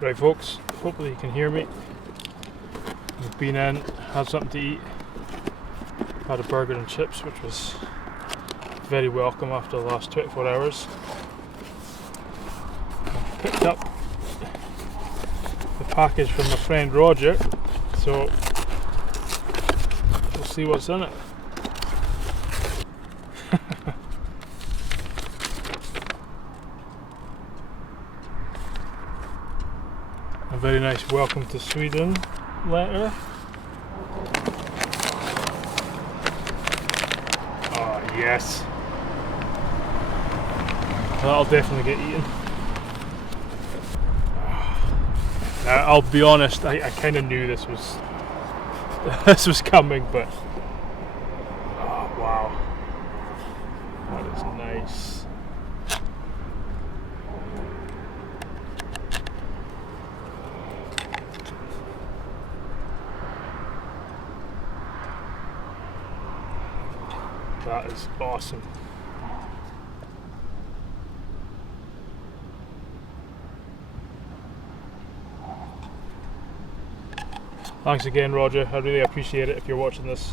Right folks, hopefully you can hear me. We've been in, had something to eat, had a burger and chips, which was very welcome after the last 24 hours. Picked up the package from my friend Roger, so we'll see what's in it. A very nice welcome to Sweden letter. Oh yes, that'll definitely get eaten. Now I'll be honest, I kind of knew this was coming, but oh wow, that is nice. That is awesome. Thanks again, Roger. I really appreciate it if you're watching this.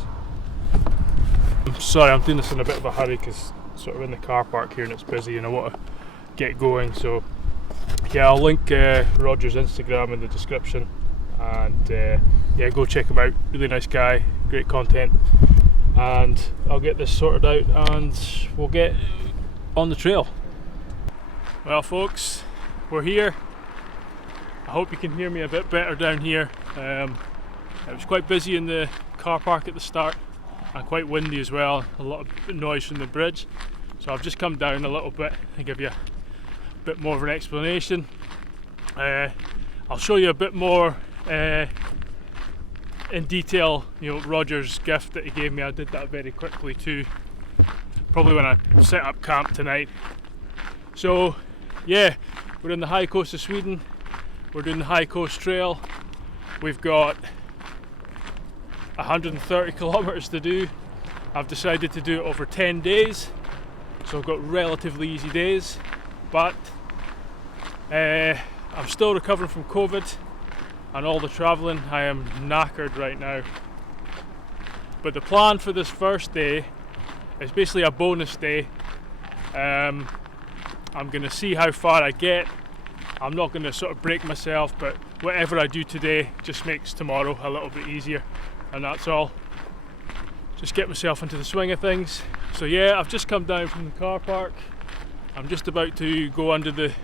I'm sorry, I'm doing this in a bit of a hurry because sort of in the car park here and it's busy and I want to get going. So yeah, I'll link Roger's Instagram in the description, and yeah, go check him out. Really nice guy, great content. And I'll get this sorted out and we'll get on the trail. Well folks, we're here. I hope you can hear me a bit better down here. It was quite busy in the car park at the start and quite windy as well, a lot of noise from the bridge. So I've just come down a little bit and give you a bit more of an explanation. I'll show you a bit more in detail, you know, Roger's gift that he gave me. I did that very quickly too, probably when I set up camp tonight. So yeah, we're in the high coast of Sweden. We're doing the High Coast Trail. We've got 130 kilometers to do. I've decided to do it over 10 days, so I've got relatively easy days, but I'm still recovering from COVID and all the travelling. I am knackered right now. But the plan for this first day is basically a bonus day. I'm going to see how far I get. I'm not going to sort of break myself, but whatever I do today just makes tomorrow a little bit easier, and that's all. Just get myself into the swing of things. So yeah, I've just come down from the car park. I'm just about to go under the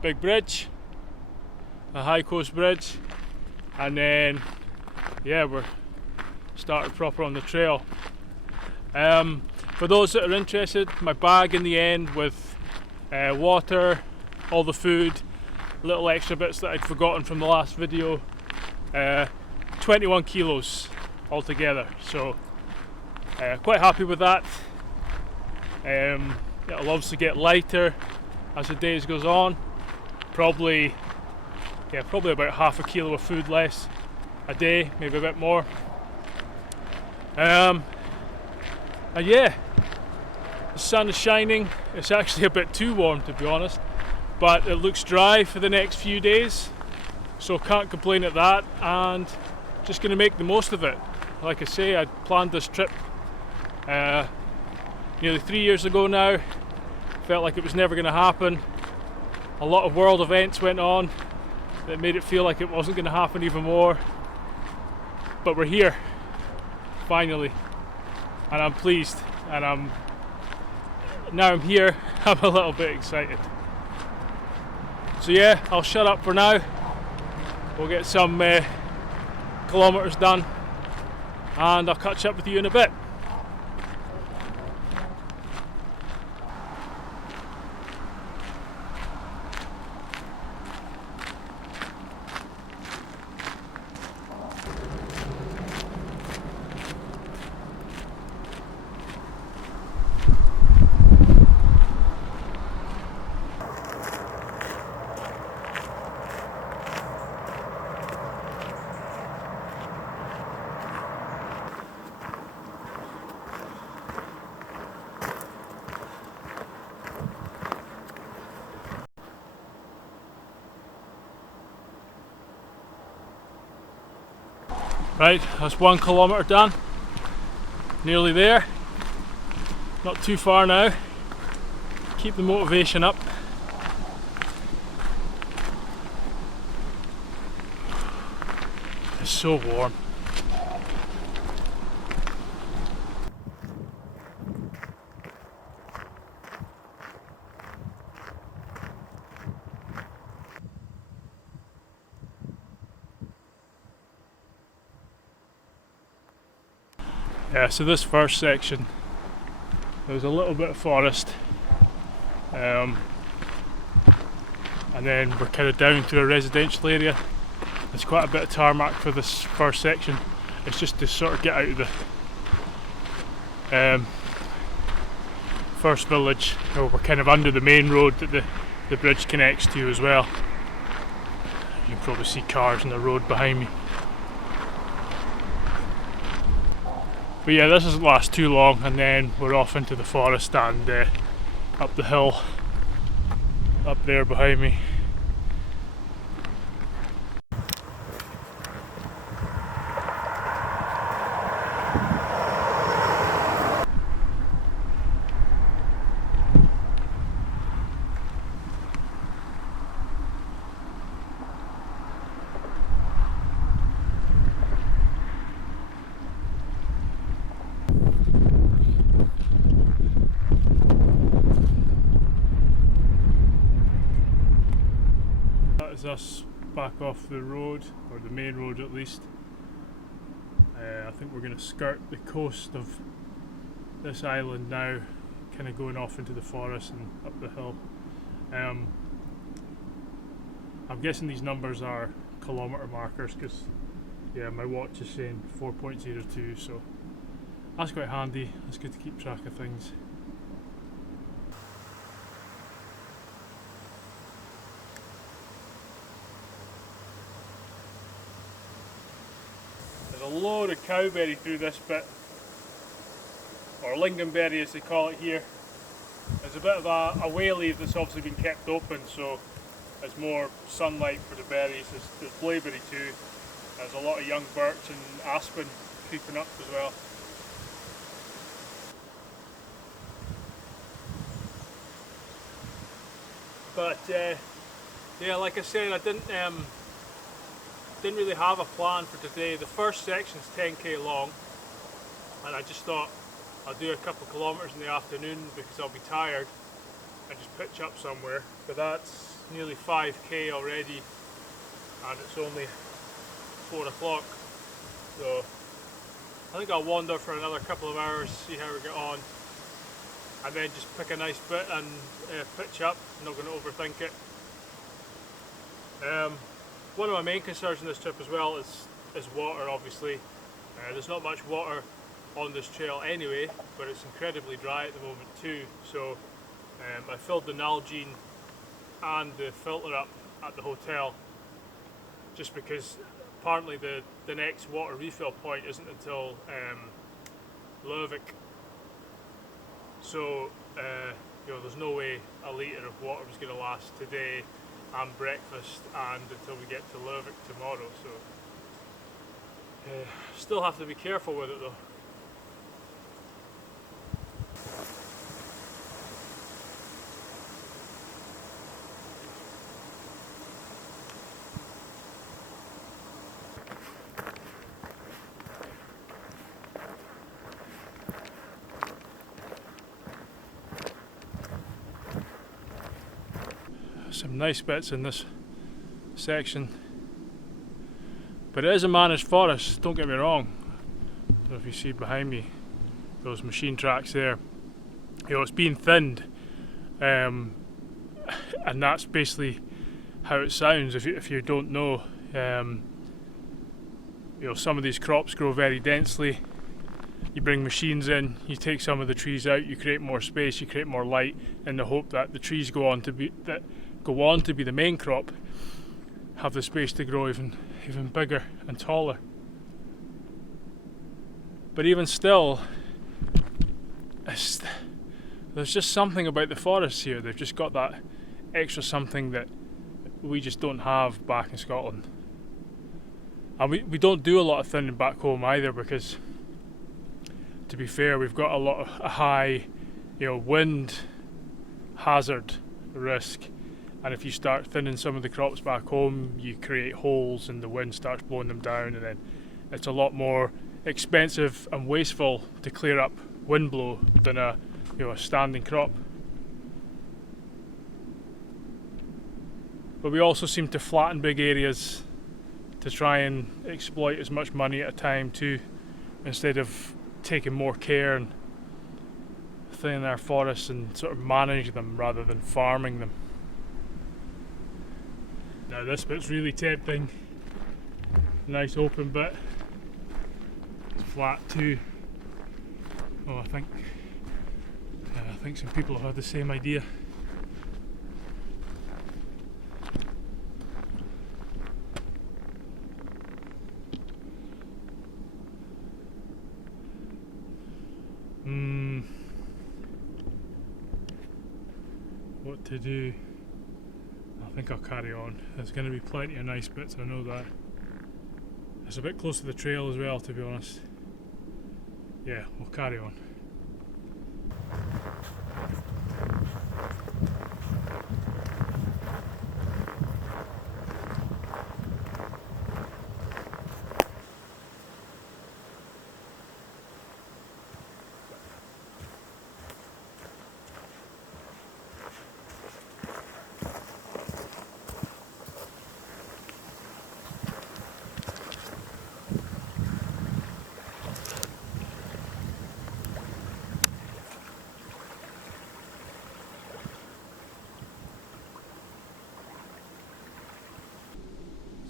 big bridge, the High Coast Bridge, and then yeah, we're started proper on the trail. For those that are interested, my bag in the end with water, all the food, little extra bits that I'd forgotten from the last video, 21 kilos altogether, so quite happy with that. It'll obviously get lighter as the days goes on. Probably about half a kilo of food less a day, maybe a bit more. And yeah, the sun is shining. It's actually a bit too warm to be honest, but it looks dry for the next few days, so can't complain at that, and just going to make the most of it. Like I say, I planned this trip nearly 3 years ago now. Felt like it was never going to happen. A lot of world events went on that made it feel like it wasn't going to happen even more, but we're here finally, and I'm pleased, and now I'm here. I'm a little bit excited. So yeah, I'll shut up for now. We'll get some kilometers done, and I'll catch up with you in a bit. Right, that's 1 kilometre done. Nearly there. Not too far now. Keep the motivation up. It's so warm. Yeah, so this first section, there's a little bit of forest, and then we're kind of down to a residential area. There's quite a bit of tarmac for this first section. It's just to sort of get out of the first village. We're kind of under the main road that the bridge connects to as well. You can probably see cars on the road behind me. But yeah, this doesn't last too long, and then we're off into the forest and up the hill up there behind me. Us back off the road, or the main road at least. I think we're going to skirt the coast of this island now, kind of going off into the forest and up the hill. I'm guessing these numbers are kilometre markers because yeah, my watch is saying 4.02, so that's quite handy. That's good to keep track of things. A load of cowberry through this bit, or lingonberry as they call it here. There's a bit of a way leaf that's obviously been kept open, so there's more sunlight for the berries. There's blaeberry too. There's a lot of young birch and aspen creeping up as well. But yeah, like I said, I didn't really have a plan for today. The first section's 10k long, and I just thought I'll do a couple of kilometres in the afternoon because I'll be tired and just pitch up somewhere. But that's nearly 5k already, and it's only 4 o'clock, so I think I'll wander for another couple of hours, see how we get on, and then just pick a nice bit and pitch up. I'm not going to overthink it. One of my main concerns on this trip as well is water, obviously. There's not much water on this trail anyway, but it's incredibly dry at the moment too. So I filled the Nalgene and the filter up at the hotel, just because apparently the next water refill point isn't until Lövik. So you know, there's no way a litre of water was going to last today and breakfast and until we get to Lövik tomorrow, so still have to be careful with it though. Some nice bits in this section, but it is a managed forest, don't get me wrong. I don't know if you see behind me those machine tracks there. You know, it's being thinned, and that's basically how it sounds. If you don't know, you know, some of these crops grow very densely. You bring machines in, you take some of the trees out, you create more space, you create more light, in the hope that the trees go on to be the main crop have the space to grow even bigger and taller. But even still, there's just something about the forests here. They've just got that extra something that we just don't have back in Scotland. And we don't do a lot of thinning back home either, because to be fair, we've got a lot of a high, wind hazard risk, and if you start thinning some of the crops back home, you create holes and the wind starts blowing them down, and then it's a lot more expensive and wasteful to clear up wind blow than a standing crop. But we also seem to flatten big areas to try and exploit as much money at a time too, instead of taking more care and thinning our forests and sort of manage them rather than farming them. Now this bit's really tempting. Nice open bit. It's flat too. Oh, I think some people have had the same idea. What to do? I think I'll carry on. There's going to be plenty of nice bits, I know that. It's a bit close to the trail as well, to be honest. Yeah, we'll carry on.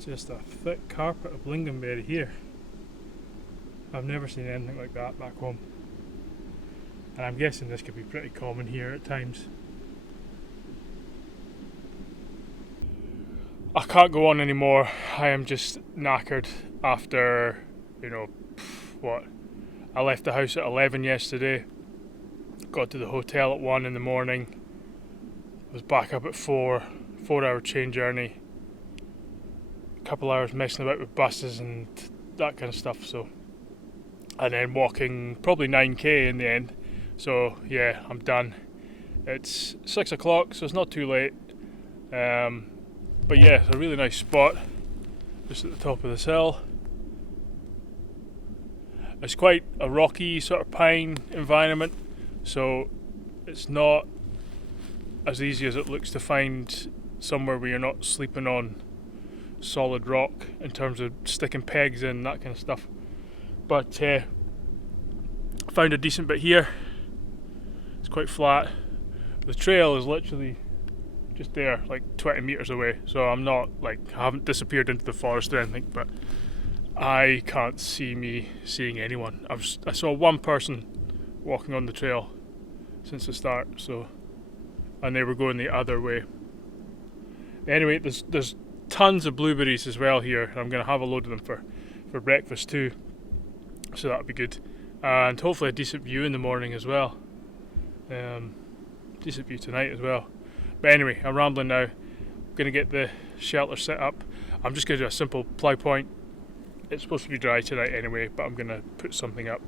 Just a thick carpet of lingonberry here. I've never seen anything like that back home, and I'm guessing this could be pretty common here at times. I can't go on anymore. I am just knackered after, I left the house at 11 yesterday, got to the hotel at 1 in the morning, was back up at 4-hour train journey, couple hours messing about with buses and that kind of stuff, and then walking probably 9k in the end. So yeah, I'm done. It's 6 o'clock, so it's not too late, but yeah, it's a really nice spot just at the top of this hill. It's quite a rocky sort of pine environment, so it's not as easy as it looks to find somewhere where you're not sleeping on solid rock in terms of sticking pegs in, that kind of stuff. But found a decent bit here. It's quite flat. The trail is literally just there, like 20 metres away, so I'm not I haven't disappeared into the forest or anything, but I can't see me seeing anyone. I saw one person walking on the trail since the start, and they were going the other way. Anyway, there's tons of blueberries as well here. I'm going to have a load of them for breakfast too, so that'll be good, and hopefully a decent view in the morning as well. Decent view tonight as well. But anyway, I'm rambling now. I'm going to get the shelter set up. I'm just going to do a simple plough point. It's supposed to be dry tonight anyway, but I'm going to put something up.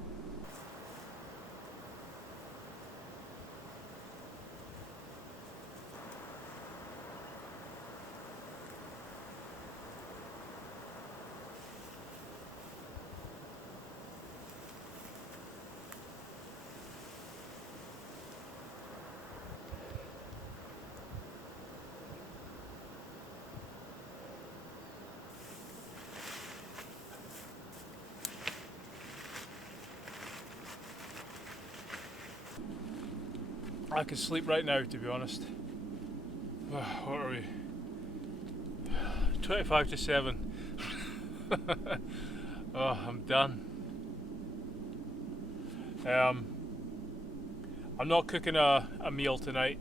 I could sleep right now, to be honest. What are we? 25 to 7. Oh, I'm done. I'm not cooking a meal tonight.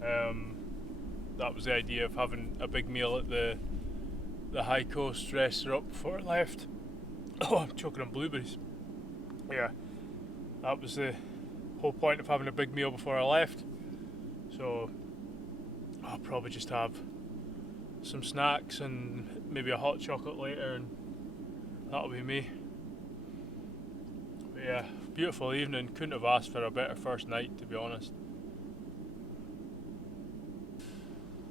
That was the idea of having a big meal at the High Coast restaurant before I left. Oh, I'm choking on blueberries. Yeah, that was the whole point of having a big meal before I left. So I'll probably just have some snacks and maybe a hot chocolate later and that'll be me. But yeah, beautiful evening. Couldn't have asked for a better first night, to be honest.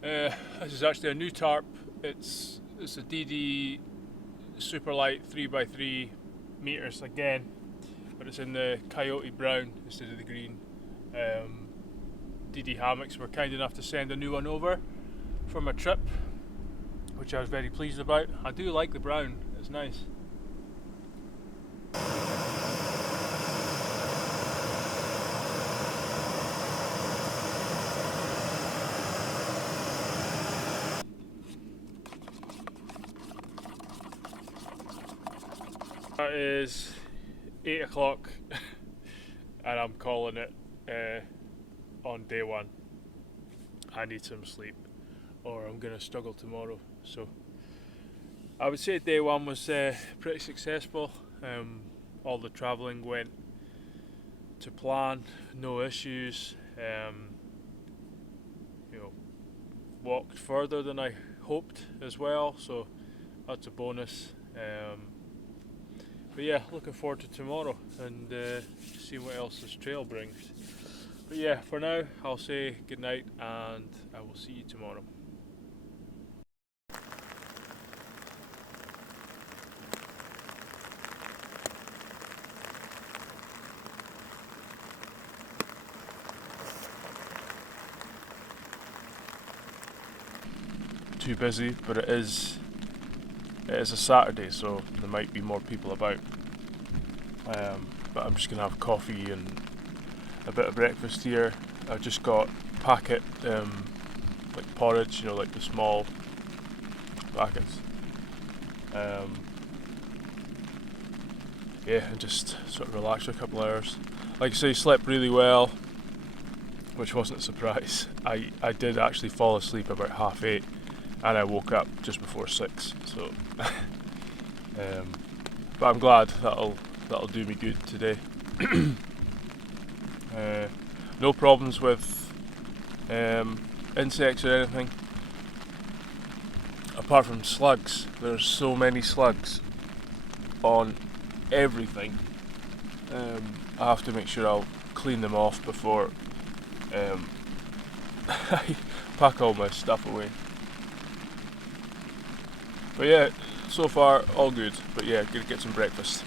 This is actually a new tarp. It's a DD Superlight 3x3 meters again, but it's in the coyote brown instead of the green. DD Hammocks were kind enough to send a new one over from a trip, which I was very pleased about. I do like the brown, it's nice. It is 8 o'clock and I'm calling it on day one. I need some sleep or I'm going to struggle tomorrow. So I would say day one was pretty successful. All the travelling went to plan, no issues. You know, walked further than I hoped as well, so that's a bonus. But yeah, looking forward to tomorrow and seeing what else this trail brings. But yeah, for now I'll say good night and I will see you tomorrow. Too busy, but it is a Saturday, so there might be more people about. But I'm just gonna have coffee and a bit of breakfast here. I've just got packet like porridge, you know, like the small packets. Yeah, and just sort of relax for a couple hours. Like I say, slept really well, which wasn't a surprise. I did actually fall asleep about 8:30. And I woke up just before 6, so but I'm glad that'll do me good today. No problems with insects or anything, apart from slugs. There's so many slugs on everything. I have to make sure I'll clean them off before I pack all my stuff away. But yeah, so far all good. But yeah, gonna get some breakfast.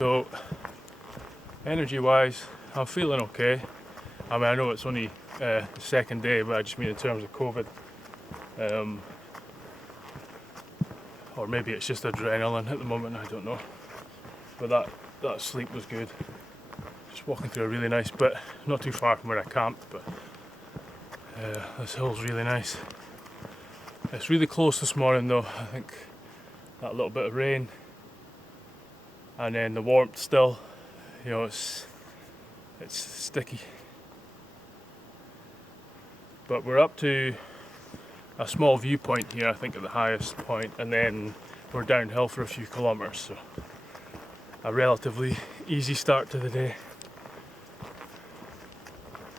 So, energy wise, I'm feeling okay. I mean, I know it's only the second day, but I just mean in terms of COVID. Or maybe it's just adrenaline at the moment, I don't know. But that sleep was good. Just walking through a really nice bit, not too far from where I camped, but this hill's really nice. It's really close this morning though. I think that little bit of rain and then the warmth still, you know, it's sticky. But we're up to a small viewpoint here, I think at the highest point, and then we're downhill for a few kilometres, so a relatively easy start to the day.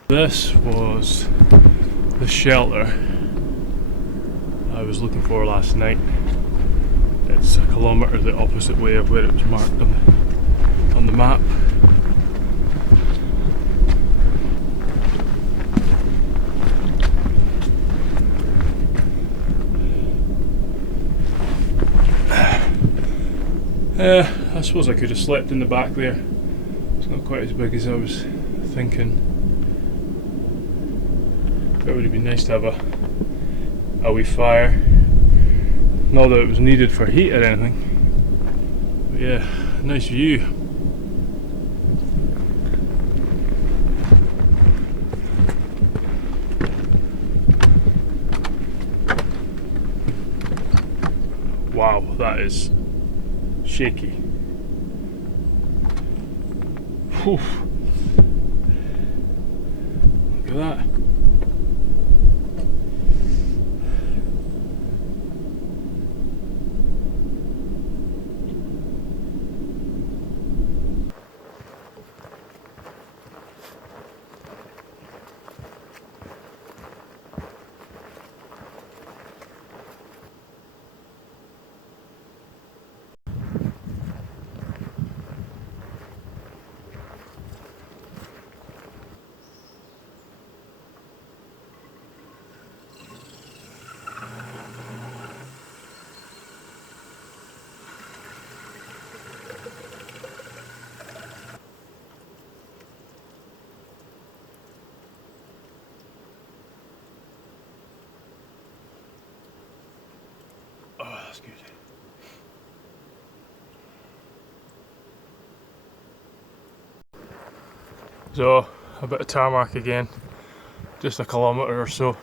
This was the shelter I was looking for last night. It's a kilometre the opposite way of where it was marked on the map. I suppose I could have slept in the back there. It's not quite as big as I was thinking. It would have been nice to have a wee fire. Not that it was needed for heat or anything. But yeah, nice view. Wow, that is shaky. Whew. Look at that. Oh, that's good. So, a bit of tarmac again, just a kilometre or so.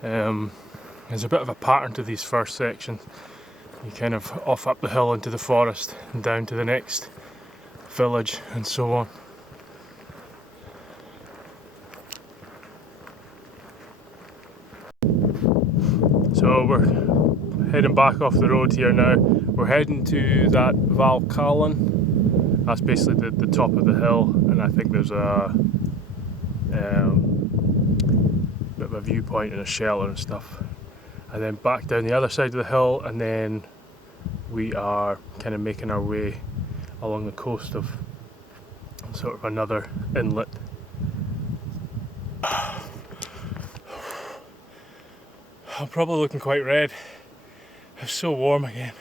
There's a bit of a pattern to these first sections. You kind of off up the hill into the forest and down to the next village and so on. So we're heading back off the road here now. We're heading to that Valkallen. That's basically the top of the hill, and I think there's a bit of a viewpoint and a shelter and stuff. And then back down the other side of the hill, and then we are kind of making our way along the coast of sort of another inlet. I'm probably looking quite red. It's so warm again.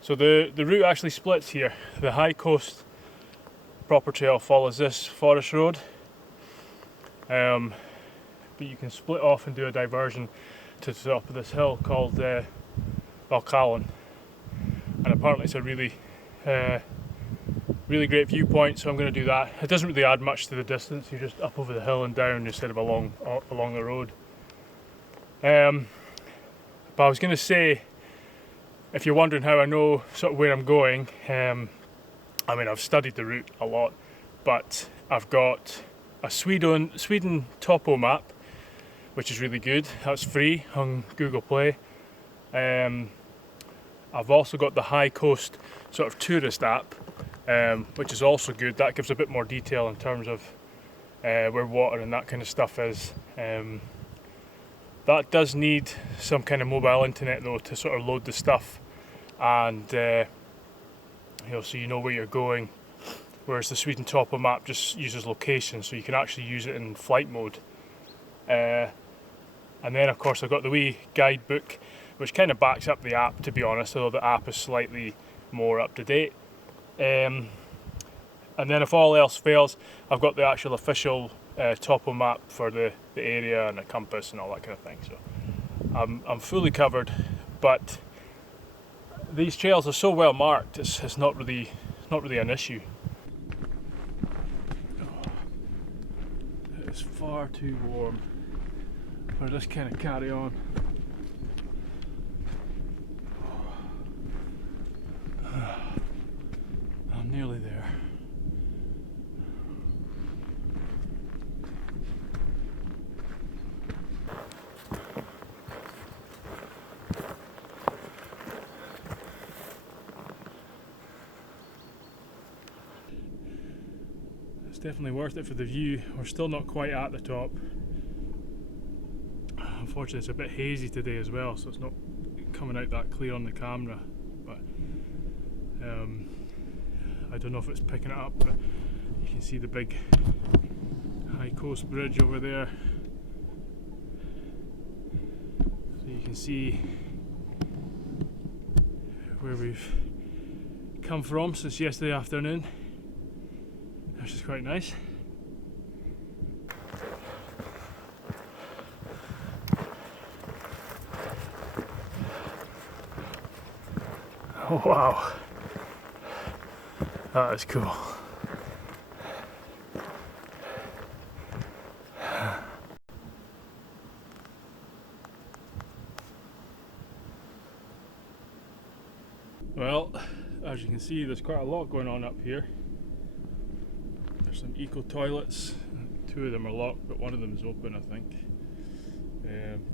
So the route actually splits here. The High Coast proper trail follows this forest road, but you can split off and do a diversion to the top of this hill called Valkallen, and apparently it's a really great viewpoint, so I'm going to do that. It doesn't really add much to the distance, you're just up over the hill and down instead of along the road. But I was going to say, if you're wondering how I know sort of where I'm going, I mean, I've studied the route a lot, but I've got a Sweden topo map, which is really good. That's free on Google Play. I've also got the High Coast sort of tourist app, which is also good. That gives a bit more detail in terms of where water and that kind of stuff is. That does need some kind of mobile internet though to sort of load the stuff, and so you know where you're going. Whereas the Sweden topo map just uses location, so you can actually use it in flight mode. And then of course I've got the wee guidebook, which kind of backs up the app, to be honest, although the app is slightly more up to date. And then if all else fails, I've got the actual official topo map for the area and a compass and all that kind of thing. So I'm fully covered, but these trails are so well marked, it's not really an issue. It's far too warm for this kind of carry on. I'm nearly there. It's definitely worth it for the view. We're still not quite at the top. Unfortunately it's a bit hazy today as well, so it's not coming out that clear on the camera, but I don't know if it's picking it up, but you can see the big High Coast bridge over there, so you can see where we've come from since yesterday afternoon, which is quite nice. Oh wow, that is cool. Well, as you can see, there's quite a lot going on up here. There's some eco toilets. Two of them are locked, but one of them is open, I think.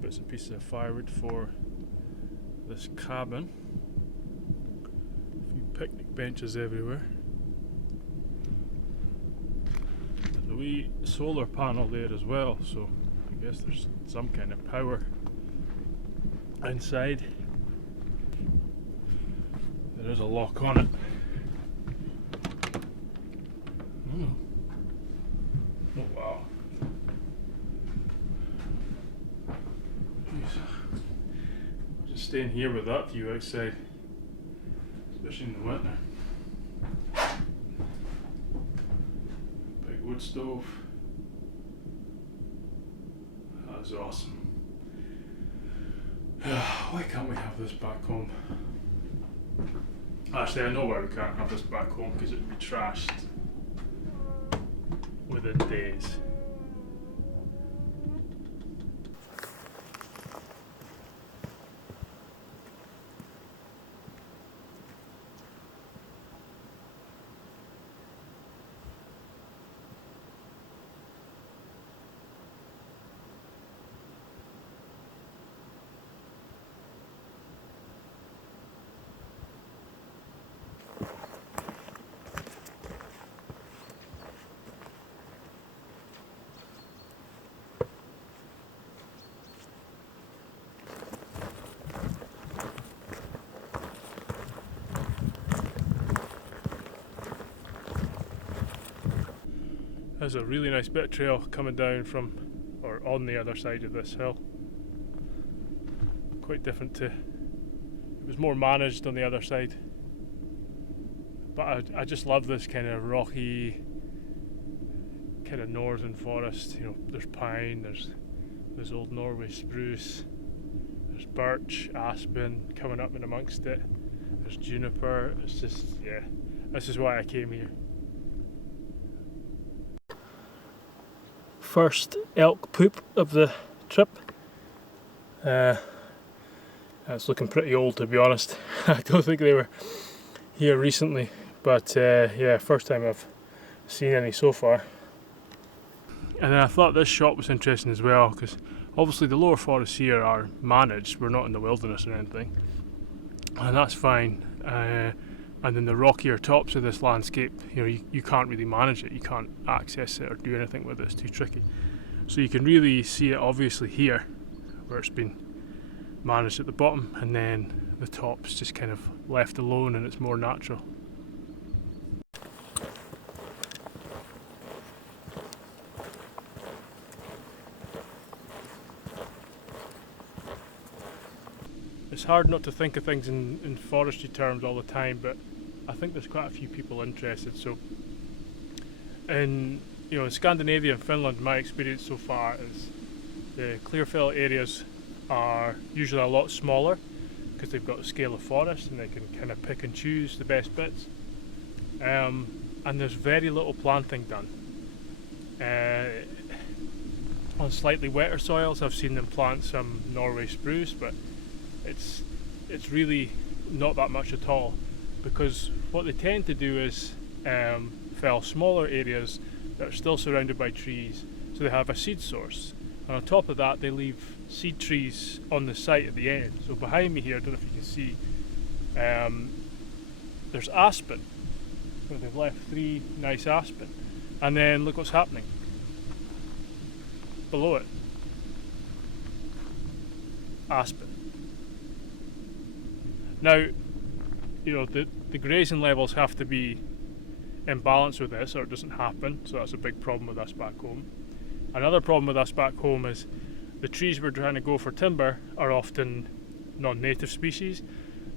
Bits and pieces of firewood for this cabin. A few picnic benches everywhere. There's a wee solar panel there as well, so I guess there's some kind of power inside. There is a lock on it. Oh wow. Jeez. Just staying here with that view outside, especially in the winter. Big wood stove. That is awesome. Why can't we have this back home? Actually, I know why we can't have this back home, because it would be trashed within days. There's a really nice bit of trail coming down from, or on the other side of this hill. Quite different to, it was more managed on the other side. But I just love this kind of rocky, kind of northern forest. You know, there's pine, there's old Norway spruce, there's birch, aspen coming up in amongst it, there's juniper. It's just, yeah, this is why I came here. First elk poop of the trip. It's looking pretty old, to be honest. I don't think they were here recently, but yeah, first time I've seen any so far. And then I thought this shot was interesting as well, because obviously the lower forests here are managed. We're not in the wilderness or anything, and that's fine. And then the rockier tops of this landscape, you know, you can't really manage it. You can't access it or do anything with it. It's too tricky. So you can really see it obviously here, where it's been managed at the bottom, and then the top's just kind of left alone and it's more natural. It's hard not to think of things in forestry terms all the time, but I think there's quite a few people interested. So in Scandinavia and Finland, my experience so far is the clearfell areas are usually a lot smaller because they've got a scale of forest and they can kind of pick and choose the best bits. And there's very little planting done. On slightly wetter soils, I've seen them plant some Norway spruce, but it's really not that much at all, because what they tend to do is fell smaller areas that are still surrounded by trees, so they have a seed source, and on top of that they leave seed trees on the site at the end. So behind me here, I don't know if you can see, there's aspen. So they've left 3 nice aspen, and then look what's happening below it. Aspen. Now, you know, the grazing levels have to be in balance with this or it doesn't happen, so that's a big problem with us back home. Another problem with us back home is the trees we're trying to go for timber are often non-native species,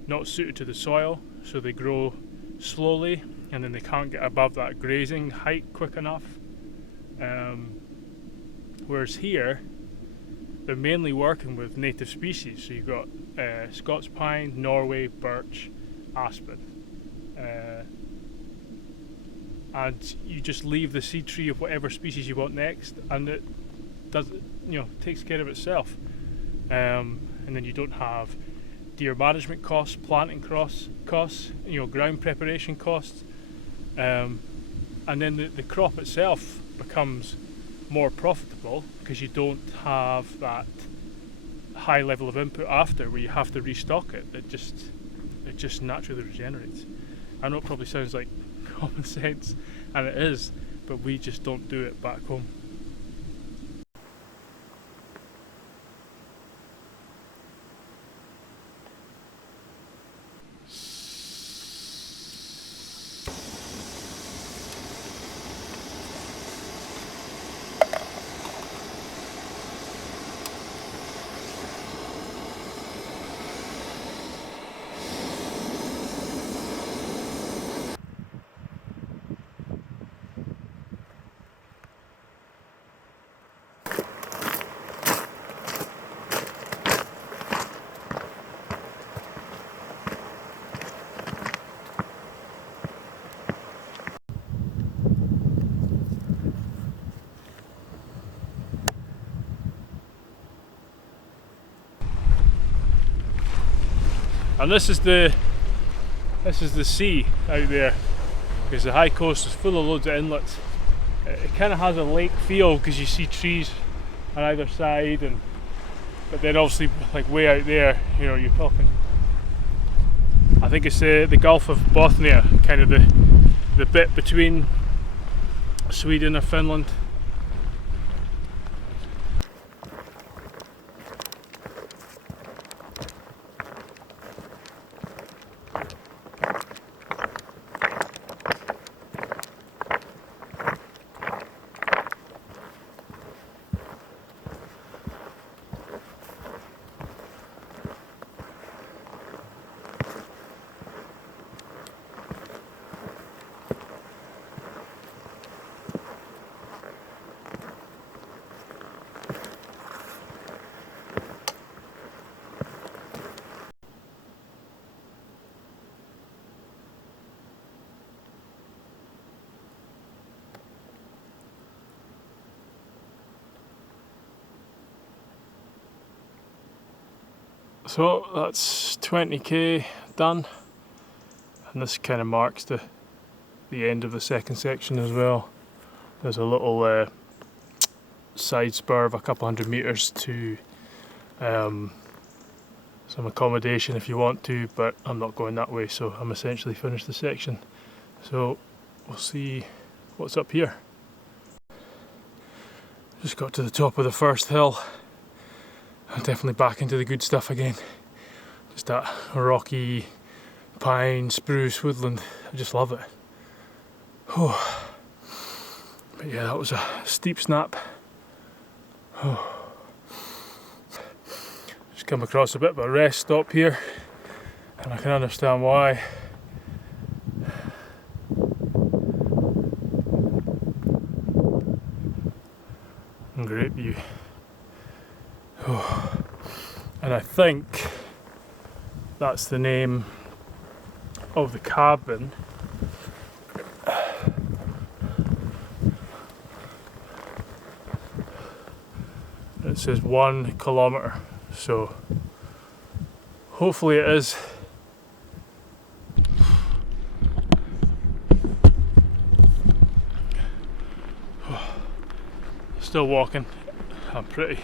not suited to the soil, so they grow slowly and then they can't get above that grazing height quick enough. Whereas here, they're mainly working with native species, so you've got Scots pine, Norway, birch, aspen, and you just leave the seed tree of whatever species you want next, and it does, takes care of itself. And then you don't have deer management costs, planting costs, ground preparation costs, and then the crop itself becomes more profitable because you don't have that high level of input after where you have to restock it. It just naturally regenerates. I know it probably sounds like common sense, and it is, but we just don't do it back home. And this is the sea out there, because the high coast is full of loads of inlets. It kind of has a lake feel because you see trees on either side, but then obviously like way out there, you're talking. I think it's the Gulf of Bothnia, kind of the bit between Sweden and Finland. So that's 20k done, and this kind of marks the end of the second section as well. There's a little side spur of a couple hundred metres to some accommodation if you want to, but I'm not going that way, so I'm essentially finished the section. So we'll see what's up here. Just got to the top of the first hill. I'm definitely back into the good stuff again. Just that rocky pine, spruce woodland. I just love it. Oh. But yeah, that was a steep snap. Oh. Just come across a bit of a rest stop here, and I can understand why. Great view. Oh. And I think that's the name of the cabin. It says 1 kilometre, so hopefully it is. Still walking. I'm pretty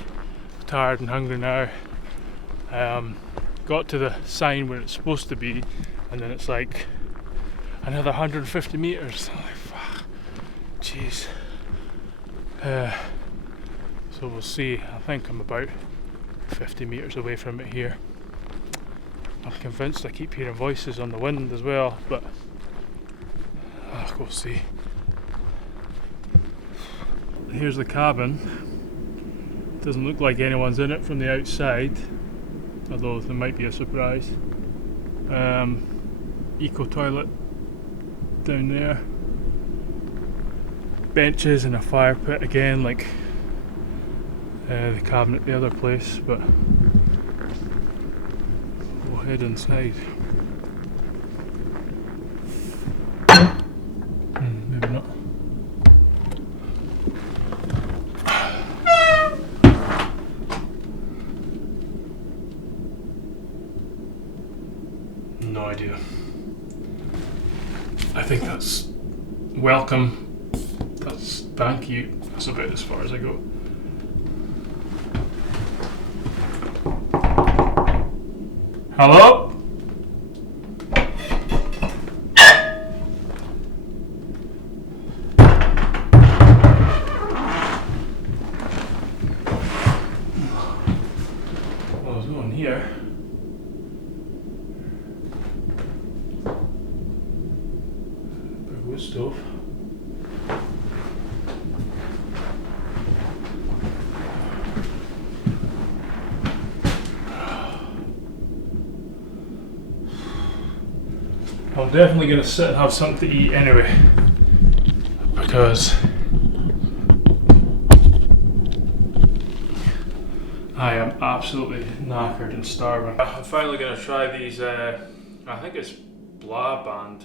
tired and hungry now. Got to the sign where it's supposed to be, and then it's like another 150 metres. I'm like, fuck, jeez. So we'll see. I think I'm about 50 metres away from it here. I'm convinced I keep hearing voices on the wind as well, but we'll see. Here's the cabin. Doesn't look like anyone's in it from the outside, although there might be a surprise. Eco toilet down there. Benches and a fire pit again, like the cabin at the other place, but we'll head inside. idea. I think that's welcome. That's thank you. That's about as far as I go. Hello? Well, there's no one here. Big wood stove. I'm definitely going to sit and have something to eat anyway, because I am absolutely knackered and starving. I'm finally going to try these, I think it's Blaband.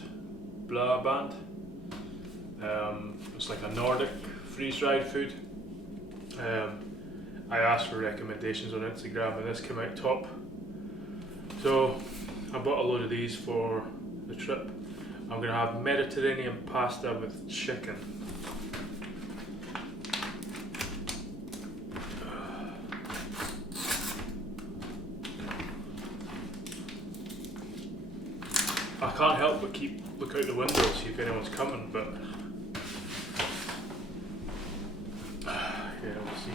It's like a Nordic freeze-dried food. I asked for recommendations on Instagram and this came out top. So I bought a load of these for the trip. I'm going to have Mediterranean pasta with chicken. I can't help but look out the window to see if anyone's coming, but yeah, we'll see.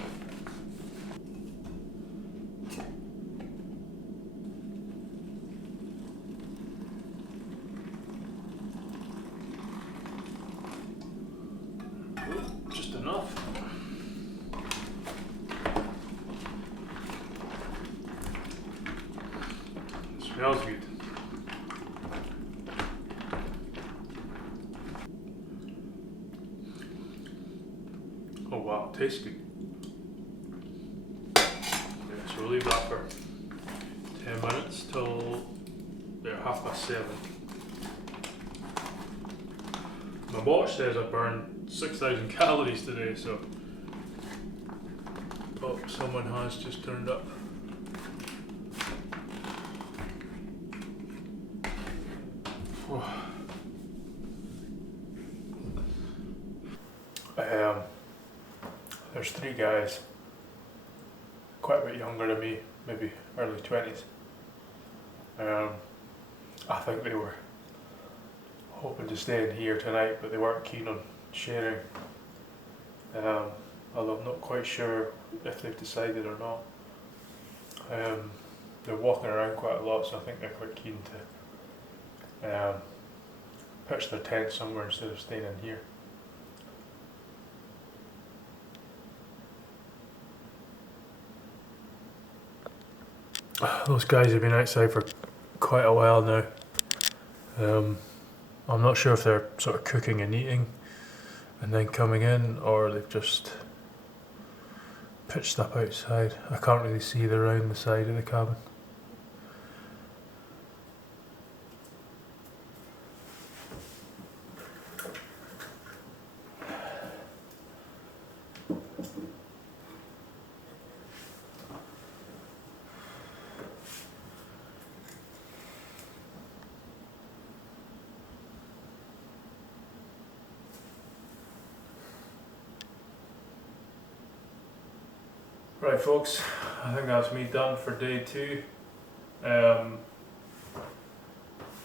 Just enough. It smells good. Oh wow, it tastes good. Okay, so we'll leave that for 10 minutes till 7:30. My watch says I burned 6,000 calories today, so oh, someone has just turned up. There's 3 guys, quite a bit younger than me, maybe early 20s. I think they were hoping to stay in here tonight, but they weren't keen on sharing. Although I'm not quite sure if they've decided or not. They're walking around quite a lot, so I think they're quite keen to pitch their tent somewhere instead of staying in here. Those guys have been outside for quite a while now. I'm not sure if they're sort of cooking and eating and then coming in, or they've just pitched up outside. I can't really see the round the side of the cabin. Right folks, I think that's me done for day 2. Yeah,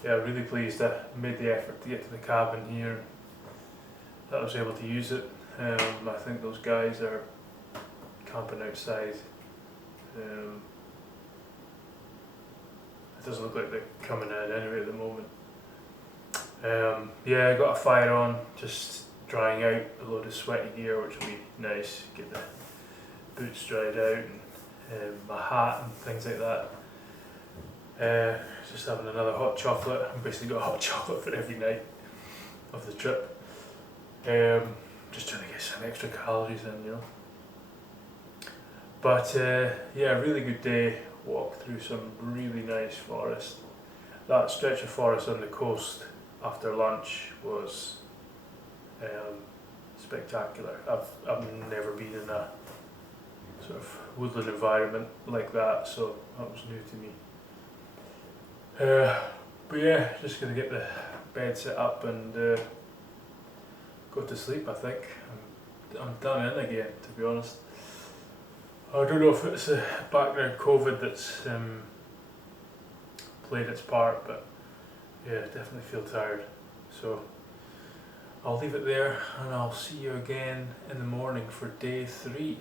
really pleased I made the effort to get to the cabin here, that I was able to use it. I think those guys are camping outside. It doesn't look like they're coming in anyway at the moment. Yeah, I got a fire on, just drying out a load of sweaty gear, which will be nice. Get the boots dried out and my hat and things like that. Just having another hot chocolate. I've basically got hot chocolate for every night of the trip. Just trying to get some extra calories in, you know. But yeah, really good day. Walked through some really nice forest. That stretch of forest on the coast after lunch was spectacular. I've never been in a sort of woodland environment like that, so that was new to me. But yeah, just gonna get the bed set up and go to sleep. I think I'm done in again, to be honest. I don't know if it's the background COVID that's played its part, but yeah, definitely feel tired. So I'll leave it there and I'll see you again in the morning for day 3.